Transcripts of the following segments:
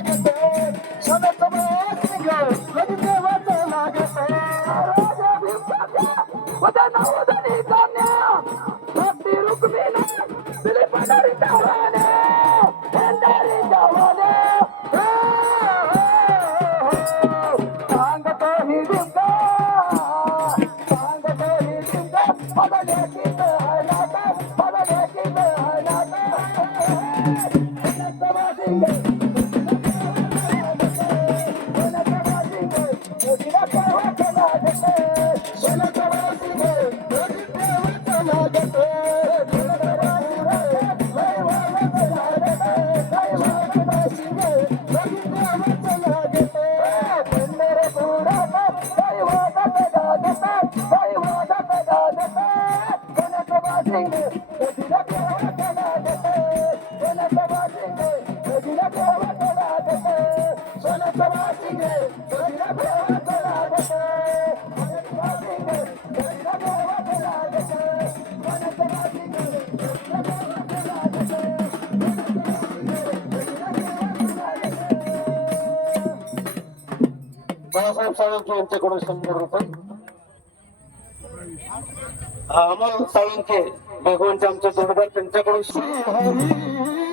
What the hell is that? What the hell is that? What the hell is that? What the hell is that? What the hell is that? What the hell is that? What the hell is that? Balasaheb Salunkhe यांच्याकडून शंभर रुपये अमोल साळुंके भगवानचे आमचे जोडदार त्यांच्याकडून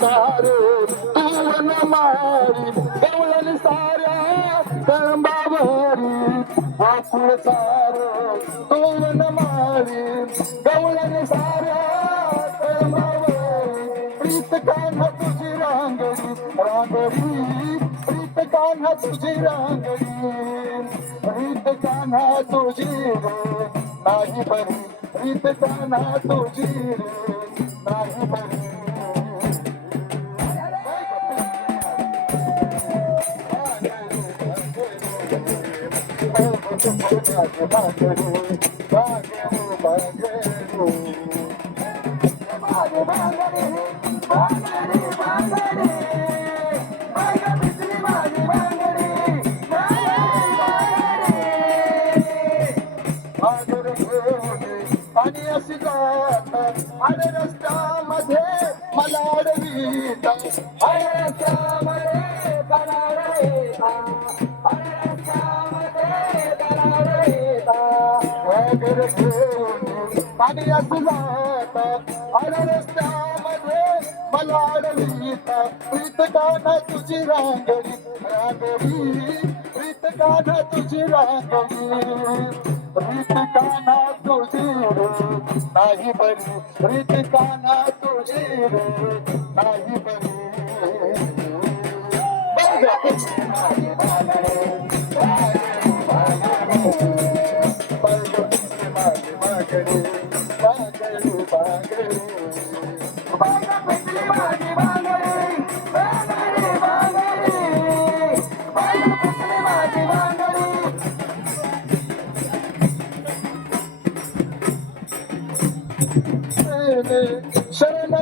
गोकुळ सारे तुवन मारी गवळण साऱ्या कळंबावरी गोकुळ सारे तुवन मारी गवळण साऱ्या कळंबावरी प्रीत कान्हा तुझी रांगडी रांगडी प्रीत कान्हा तुझी रांगडी. प्रीत कान्हा तुझी रे नाही बरी प्रीत कान्हा तुझी रे नाही बरी. आणि अशी जात आणि रस्त्यामध्ये मला अडवीत रस्त्यामध्ये अरे रस्त्यामध्ये घेऊन पाणी जात अरे रस्त्यामध्ये मला अडविता प्रीत काना तुझी रांगडी रांगडी प्रीत काना तुझी रांगडी प्रीत काना तुझी रे नाही बरी प्रीत काना तुझी रे नाही बरी शरण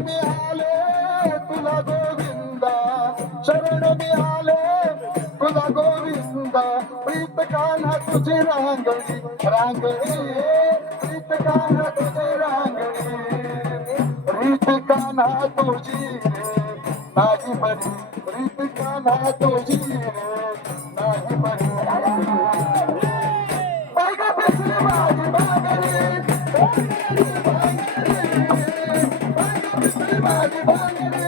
मी आले तुला गोविंदा शरण मी आले तुला गोविंदा प्रीत कान्हा तुझी रांगडी रांगडी कान्हा तुझी रांगडी प्रीत कान्हा तुझी रे नाही बरी प्रीत कान्हा तुझी रे नाही बरी माझी बांगडी